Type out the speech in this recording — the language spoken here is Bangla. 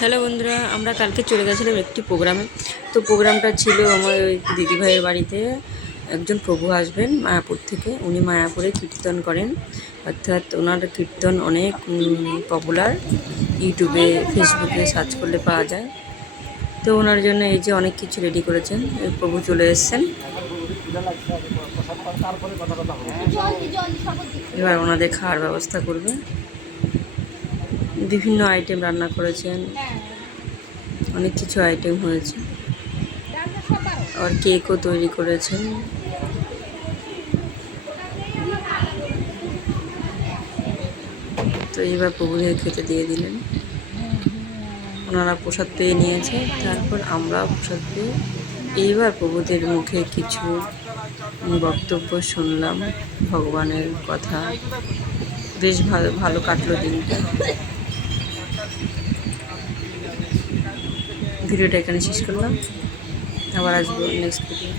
হ্যালো বন্ধুরা, আমরা কালকে চলে গেছিলাম একটি প্রোগ্রামে। তো প্রোগ্রামটা ছিল আমার ওই দিদিভাইয়ের বাড়িতে। একজন প্রভু আসবেন মায়াপুর থেকে, উনি মায়াপুরে কীর্তন করেন, অর্থাৎ ওনার কীর্তন অনেক পপুলার, ইউটিউবে ফেসবুকে সার্চ করলে পাওয়া যায়। তো ওনার জন্য এই যে অনেক কিছু রেডি করেছেন, এই প্রভু চলে এসছেন। এবার ওনাদের খাওয়ার ব্যবস্থা করবে, বিভিন্ন আইটেম রান্না করেছেন, অনেক কিছু আইটেম হয়েছে, আর কেকও তৈরি করেছেন। তো এইবার প্রভুদের খেতে দিয়ে দিলেন। ওনারা প্রসাদ পেয়ে নিয়েছে, তারপর আমরা প্রসাদ পেয়ে এইবার প্রভুদের মুখে কিছু বক্তব্য শুনলাম, ভগবানের কথা। বেশ ভালো ভালো কাটলো দিনটা। ভিডিওটা এখানে শেষ করলাম, আবার আসবো নেক্সট ভিডিও।